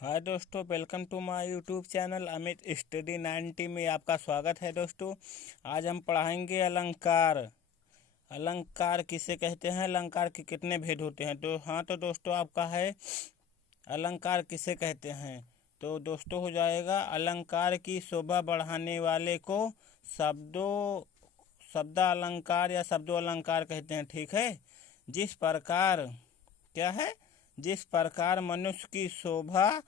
हाय दोस्तों, welcome to my YouTube channel Amit study 90 में आपका स्वागत है। दोस्तों आज हम पढ़ाएंगे अलंकार। अलंकार किसे कहते हैं, अलंकार के कितने भेद होते हैं। तो दोस्तों आपका है अलंकार किसे कहते हैं। तो दोस्तों हो जाएगा अलंकार की शोभा बढ़ाने वाले को शब्दालंकार या शब्दों अलंकार कहते हैं। ठीक है। जिस प्रकार क्या है, जिस प्रकार मनुष्य की शोभा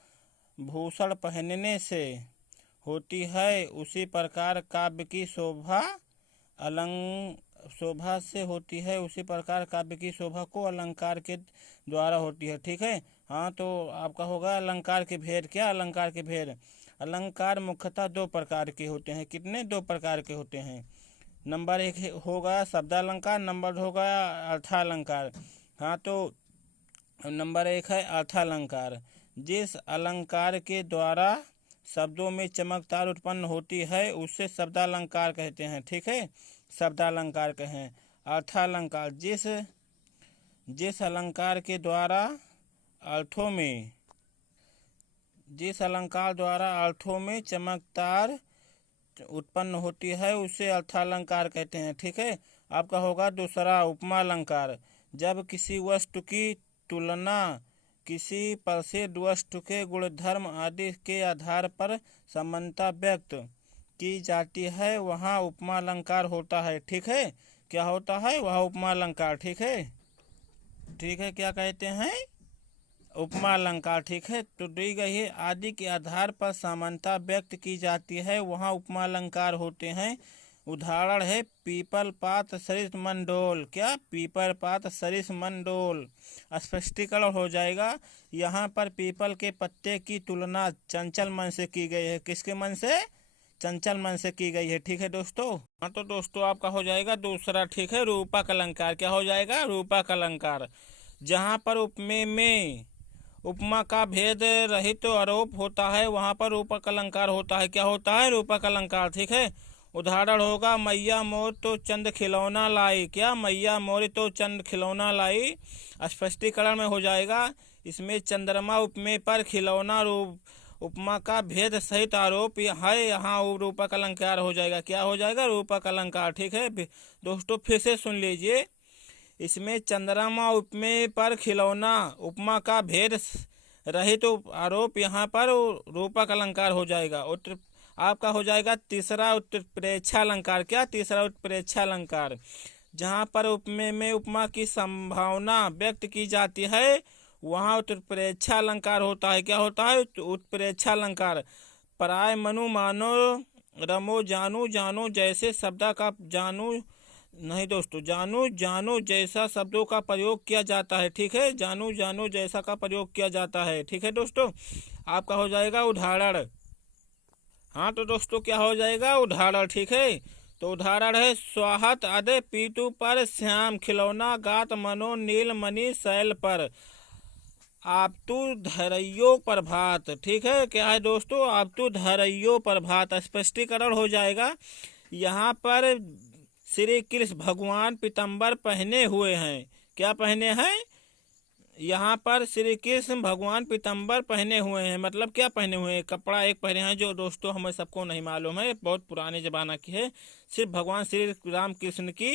भूषण पहनने से होती है, उसी प्रकार काव्य की शोभा से होती है, उसी प्रकार काव्य की शोभा को अलंकार के द्वारा होती है। ठीक है। हाँ, तो आपका होगा अलंकार के भेद। क्या अलंकार के भेद? अलंकार मुख्यतः दो प्रकार के होते हैं। कितने? दो प्रकार के होते हैं। नंबर एक होगा शब्दालंकार, नंबर होगा अर्थालंकार। हाँ, तो नंबर एक है अर्थालंकार। जिस अलंकार के द्वारा शब्दों में चमकदार उत्पन्न होती है उसे शब्दालंकार कहते हैं। ठीक है, शब्दालंकार कहें। अर्थालंकार जिस जिस अलंकार के द्वारा अर्थों में जिस अलंकार द्वारा अर्थों में चमकदार उत्पन्न होती है उसे अर्थालंकार कहते हैं। ठीक है। आपका होगा दूसरा उपमा अलंकार। जब किसी वस्तु की तुलना किसी प्रसिद्ध वस्तु के गुणधर्म आदि के आधार पर समानता व्यक्त की जाती है वहाँ उपमा अलंकार होता है। ठीक है। क्या होता है? वह उपमा अलंकार। ठीक है। ठीक है, क्या कहते हैं? उपमा अलंकार। ठीक है। तो दी गई है आदि के आधार पर समानता व्यक्त की जाती है वहाँ उपमा अलंकार होते हैं। उदाहरण है पीपल पात सरिस मंडोल। क्या? पीपल पात सरिस मंडोल। स्पष्टीकरण हो जाएगा। यहाँ पर पीपल के पत्ते की तुलना चंचल मन से की गई है। किसके मन से? चंचल मन से की गई है। ठीक है दोस्तों। हाँ, तो दोस्तों आपका हो जाएगा दूसरा। ठीक है, रूपक अलंकार। क्या हो जाएगा? रूपक अलंकार। जहाँ पर उपमेय में उपमा का भेद रहित तो आरोप होता है वहाँ पर रूपक अलंकार होता है। क्या होता है? रूपक अलंकार। ठीक है। उदाहरण होगा मैया मोर तो चंद खिलौना लाई। क्या? मैया मोर तो चंद खिलौना लाई। स्पष्टीकरण में हो जाएगा इसमें चंद्रमा उपमेय पर खिलौना रूप उपमा का भेद सहित आरोप है, यहाँ रूपक अलंकार हो जाएगा। क्या हो जाएगा? रूपक अलंकार। ठीक है दोस्तों, फिर से सुन लीजिए। इसमें चंद्रमा उपमेय पर खिलौना उपमा का भेद रहित तो आरोप यहाँ पर रूपक अलंकार हो जाएगा। आपका हो जाएगा तीसरा उत्प्रेक्षा अलंकार। क्या? तीसरा उत्प्रेक्षा अलंकार। जहाँ पर उपमेय में उपमा की संभावना व्यक्त की जाती है वहाँ उत्प्रेक्षा अलंकार होता है। क्या होता है? उत्प्रेक्षा अलंकार। पराय मनु मानो रमो जानू जानो जैसे शब्द का जानू नहीं दोस्तों, जानू जानो जैसा शब्दों का प्रयोग किया जाता है। ठीक है, जानू जानो जैसा का प्रयोग किया जाता है। ठीक है दोस्तों, आपका हो जाएगा उदाहरण। हाँ, तो दोस्तों क्या हो जाएगा? उदाहरण। ठीक है, तो उदाहरण है स्वाहत आदे पीतु पर श्याम खिलौना गात मनो नील मणि शैल पर आप तू धरैयो प्रभात। ठीक है, क्या है दोस्तों? आप तू धरैयो प्रभात। स्पष्टीकरण हो जाएगा। यहाँ पर श्री कृष्ण भगवान पीतम्बर पहने हुए हैं। क्या पहने हैं? यहाँ पर श्री कृष्ण भगवान पीतम्बर पहने हुए हैं। मतलब क्या पहने हुए हैं? कपड़ा एक पहने हैं जो दोस्तों हमें सबको नहीं मालूम है, बहुत पुराने जमाना की है। सिर्फ भगवान श्री राम कृष्ण की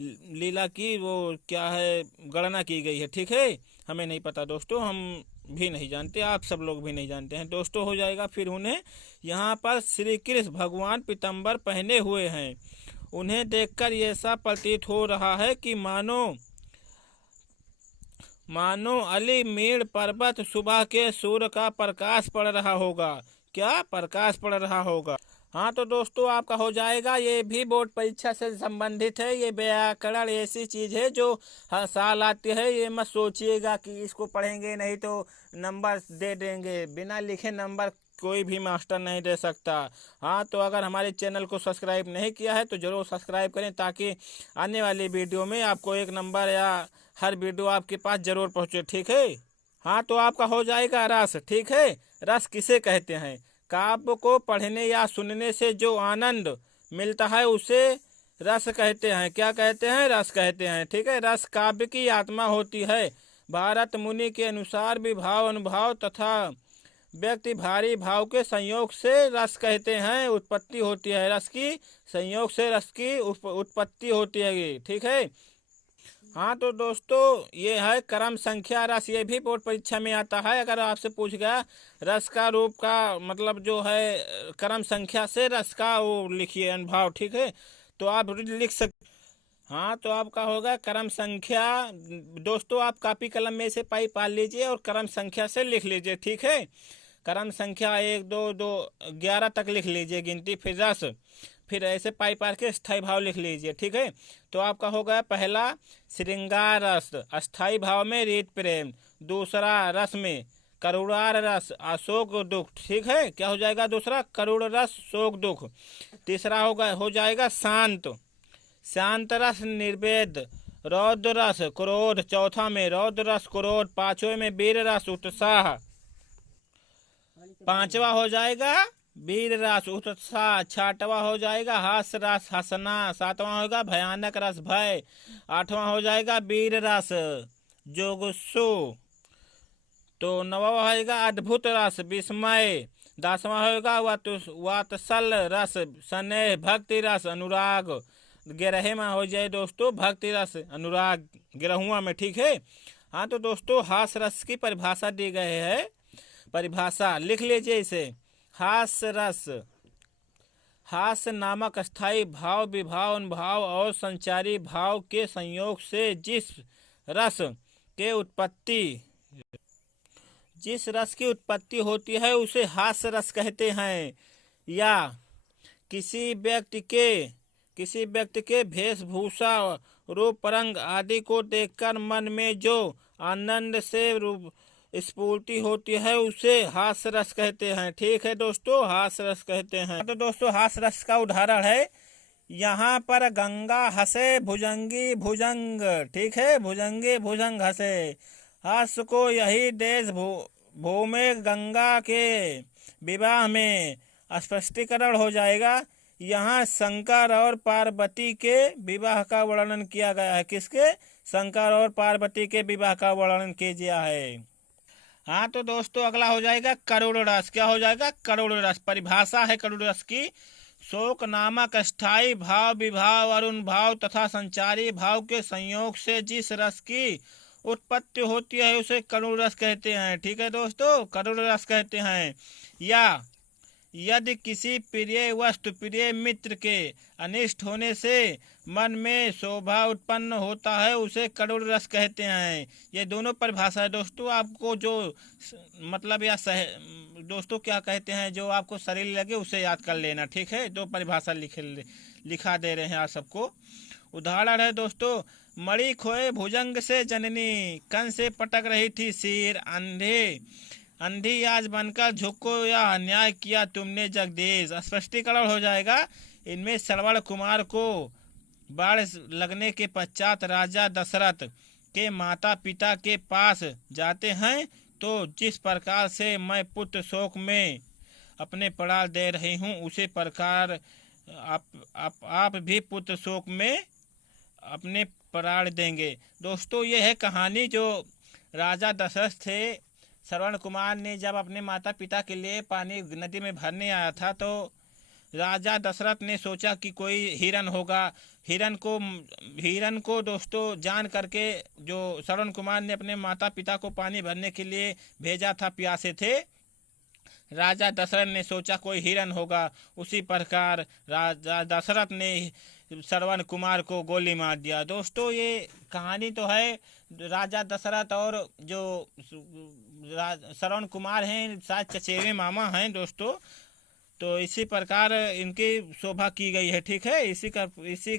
लीला की वो क्या है गणना की गई है। ठीक है, हमें नहीं पता दोस्तों, हम भी नहीं जानते, आप सब लोग भी नहीं जानते हैं दोस्तों। हो जाएगा फिर उन्हें यहाँ पर श्री कृष्ण भगवान पीतम्बर पहने हुए हैं। उन्हें देखकर ऐसा प्रतीत हो रहा है कि मानो अली मीण पर्वत सुबह के सूर्य का प्रकाश पड़ रहा होगा। क्या? प्रकाश पड़ रहा होगा। हाँ, तो दोस्तों आपका हो जाएगा। ये भी बोर्ड परीक्षा से संबंधित है। ये व्याकरण ऐसी चीज है जो हर साल आती है। ये मत सोचिएगा कि इसको पढ़ेंगे नहीं तो नंबर दे देंगे। बिना लिखे नंबर कोई भी मास्टर नहीं दे सकता। हाँ, तो अगर हमारे चैनल को सब्सक्राइब नहीं किया है तो जरूर सब्सक्राइब करें ताकि आने वाली वीडियो में आपको एक नंबर या हर वीडियो आपके पास जरूर पहुँचे। ठीक है। हाँ, तो आपका हो जाएगा रस। ठीक है, रस किसे कहते हैं? काव्य को पढ़ने या सुनने से जो आनंद मिलता है उसे रस कहते हैं। क्या कहते हैं? रस कहते हैं। ठीक है, रस काव्य की आत्मा होती है। भारत मुनि के अनुसार विभाव अनुभाव तथा व्यक्ति भारी भाव के संयोग से रस कहते हैं, उत्पत्ति होती है। रस की संयोग से रस की उत्पत्ति होती है, ठीक है। हाँ तो दोस्तों ये है क्रम संख्या रस, ये भी बोर्ड परीक्षा में आता है। अगर आपसे पूछ गया रस का रूप का मतलब जो है क्रम संख्या से रस का वो लिखिए अनुभाव, ठीक है, तो आप लिख सकते। हाँ तो आपका होगा क्रम संख्या। दोस्तों आप कापी कलम में से पाई पाल लीजिए और क्रम संख्या से लिख लीजिए, ठीक है। क्रम संख्या 1 2 2 11 तक लिख लीजिए गिनती, फिर रस, फिर ऐसे पाई पार के स्थाई भाव लिख लीजिए, ठीक है। तो आपका होगा पहला श्रृंगार रस, अस्थाई भाव में रीत प्रेम। दूसरा रस में करुणार रस, अशोक दुख, ठीक है। क्या हो जाएगा दूसरा? करुण रस, शोक दुख। तीसरा हो जाएगा शांत, शांत रस निर्वेद। रौद्र रस क्रोध, चौथा में रौद्र रस क्रोध। पांचवें में वीर रस उत्साह, पांचवा हो जाएगा वीर रस उत्साह। छठवा हो जाएगा हास रस हंसना। सातवां होगा भयानक रस भय। आठवां हो जाएगा वीर रस जोगुस्सु। तो नवा होगा अद्भुत रस विस्मय। 10वां होगा वात्सल रस स्नेह। भक्ति रस अनुराग। 11वां हो जाए दोस्तों भक्ति रस अनुराग, 11वां में, ठीक है। हाँ तो दोस्तों हास रस की परिभाषा दी गई है, परिभाषा लिख लीजिए इसे। हास रस, हास नामक स्थायी भाव विभाव अनुभाव और संचारी भाव के संयोग से जिस रस की उत्पत्ति होती है उसे हास रस कहते हैं। या किसी व्यक्ति के वेशभूषा रूप रंग आदि को देखकर मन में जो आनंद से स्फूर्ति होती है उसे हास रस कहते हैं, ठीक है दोस्तों, हास रस कहते हैं। तो दोस्तों हास रस का उदाहरण है, यहाँ पर गंगा हंसे भुजंगी भुजंग, ठीक है, भुजंगी भुजंग हंसे। हर्ष को यही देश भूमि गंगा के विवाह में स्पष्टीकरण हो जाएगा। यहाँ शंकर और पार्वती के विवाह का वर्णन किया गया है। किसके? शंकर और पार्वती के विवाह का वर्णन किया है। हाँ तो दोस्तों अगला हो जाएगा करुण रस। क्या हो जाएगा? करुण रस। परिभाषा है करुण रस की, शोक नामक स्थायी भाव विभाव अरुण भाव तथा संचारी भाव के संयोग से जिस रस की उत्पत्ति होती है उसे करुण रस कहते हैं, ठीक है दोस्तों, करुण रस कहते हैं। या यदि किसी प्रिय वस्तु प्रिय मित्र के अनिष्ट होने से मन में शोभा उत्पन्न होता है उसे करुण रस कहते हैं। ये दोनों परिभाषा है दोस्तों, आपको जो मतलब या दोस्तों क्या कहते हैं जो आपको शरीर लगे उसे याद कर लेना, ठीक है। दो परिभाषा लिखा दे रहे हैं आप सबको। उदाहरण है दोस्तों, मणि खोए भुजंग से जननी, कन से पटक रही थी सिर। अंधी आज बनकर झुको या अन्याय किया तुमने जगदीश। स्पष्टीकरण हो जाएगा इनमें। श्रवण कुमार को बाढ़ लगने के पश्चात राजा दशरथ के माता पिता के पास जाते हैं तो जिस प्रकार से मैं पुत्र शोक में अपने प्राण दे रही हूँ उसी प्रकार आप भी पुत्र शोक में अपने प्राण देंगे। दोस्तों ये है कहानी जो राजा दशरथ थे। श्रवण कुमार ने जब अपने माता पिता के लिए पानी नदी में भरने आया था तो राजा दशरथ ने सोचा कि कोई हिरन होगा। हिरन को दोस्तों जान करके जो श्रवण कुमार ने अपने माता पिता को पानी भरने के लिए भेजा था, प्यासे थे, राजा दशरथ ने सोचा कोई हिरन होगा। उसी प्रकार राजा दशरथ ने श्रवण कुमार को गोली मार दिया। दोस्तों ये कहानी तो है राजा दशरथ और जो श्रवण कुमार हैं शायद चचेरे मामा हैं दोस्तों। तो इसी प्रकार इनकी शोभा की गई है, ठीक है। इसी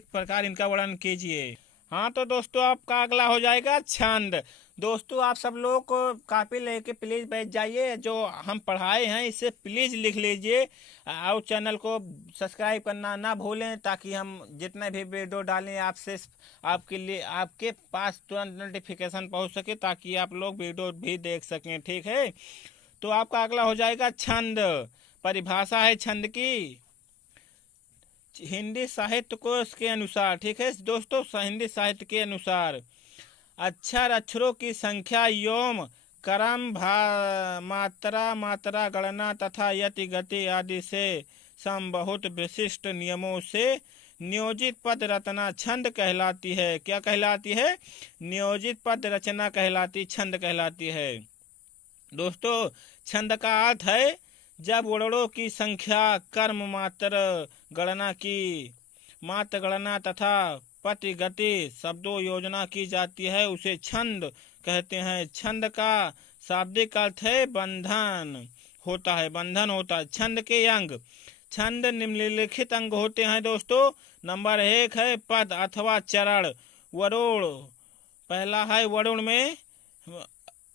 प्रकार इनका वर्णन कीजिए। हाँ तो दोस्तों आपका अगला हो जाएगा छंद। दोस्तों आप सब लोग को कॉपी लेके प्लीज़ बैठ जाइए, जो हम पढ़ाए हैं इसे प्लीज़ लिख लीजिए और चैनल को सब्सक्राइब करना ना भूलें ताकि हम जितने भी वीडियो डालें आपके लिए आपके पास तुरंत नोटिफिकेशन पहुंच सके ताकि आप लोग वीडियो भी देख सकें, ठीक है। तो आपका अगला हो जाएगा छंद। परिभाषा है छंद की हिंदी साहित्य कोश के अनुसार, ठीक है दोस्तों, हिंदी साहित्य के अनुसार अक्षरों की संख्या एवं क्रम मात्रा मात्रा गणना तथा यति गति आदि से संबहुत विशिष्ट नियमों से नियोजित पद रचना छंद कहलाती है। क्या कहलाती है? नियोजित पद रचना कहलाती, छंद कहलाती है। दोस्तों, छंद का अर्थ है जब वर्णों की संख्या, कर्म मात्र गणना की मात्र गणना तथा पति गति शब्दों योजना की जाती है, उसे छंद कहते हैं। छंद का शाब्दिक अर्थ है बंधन होता है, बंधन होता है। छंद के अंग, छंद निम्नलिखित अंग होते हैं दोस्तों। नंबर 1 है पद अथवा चरण। वरुण, पहला है वरुण में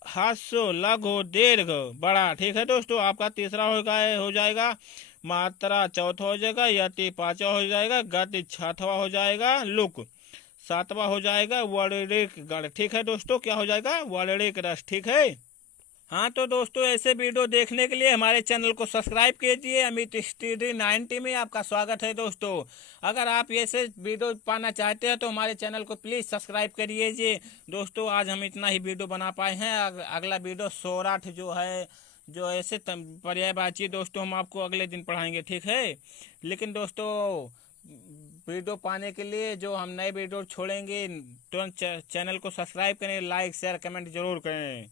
हास्य, लघु, दीर्घ, बड़ा। ठीक है दोस्तों। आपका तीसरा हो जाएगा मात्रा, चौथा हो जाएगा यति, पांचवा हो जाएगा गति, छठवा हो जाएगा लुक, सातवां हो जाएगा वर्णिक गण। ठीक है दोस्तों, क्या हो जाएगा? वर्णिक रस। ठीक है। हाँ तो दोस्तों, ऐसे वीडियो देखने के लिए हमारे चैनल को सब्सक्राइब कीजिए। अमित स्टडी 90 में आपका स्वागत है दोस्तों। अगर आप ऐसे वीडियो पाना चाहते हैं तो हमारे चैनल को प्लीज़ सब्सक्राइब करिए दोस्तों। आज हम इतना ही वीडियो बना पाए हैं। अगला वीडियो सौराठ जो है, जो ऐसे पर्यायवाची दोस्तों, हम आपको अगले दिन पढ़ाएंगे। ठीक है। लेकिन दोस्तों, वीडियो पाने के लिए जो हम नए वीडियो छोड़ेंगे, तुरंत चैनल को सब्सक्राइब करें, लाइक शेयर कमेंट जरूर करें।